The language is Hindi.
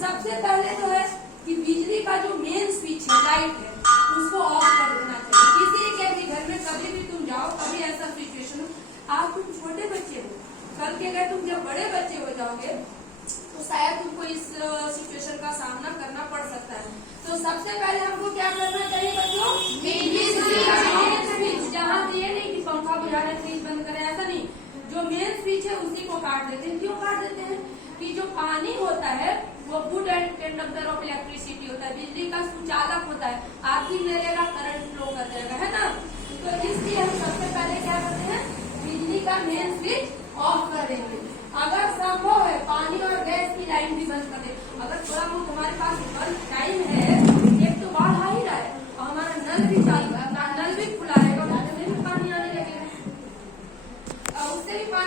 सबसे पहले तो है कि बिजली का जो मेन स्विच है, लाइट है, उसको ऑफ कर देना चाहिए। किसी के भी घर में कभी भी तुम जाओ, कभी ऐसा सिचुएशन हो, आप तुम छोटे बच्चे हो, कल के अगर तुम जब बड़े बच्चे हो जाओगे तो शायद तुमको इस सिचुएशन का सामना करना पड़ सकता है। तो सबसे पहले हमको क्या करना चाहिए बच्चों? बिजली का मेन स्विच, जहाँ ये नहीं कि पंखा बुझा रहे, फ्रिज बंद करें, ऐसा नहीं, जो मेन स्विच है उसी को काट देते हैं। क्यों काट देते हैं? कि जो पानी होता है वो good and conductor of electricity होता है, बिजली का सुचालक होता है, आप ही लेगा करंट फ्लो कर देगा, है ना। तो इसलिए हम सबसे पहले क्या करते हैं, बिजली का मेन स्विच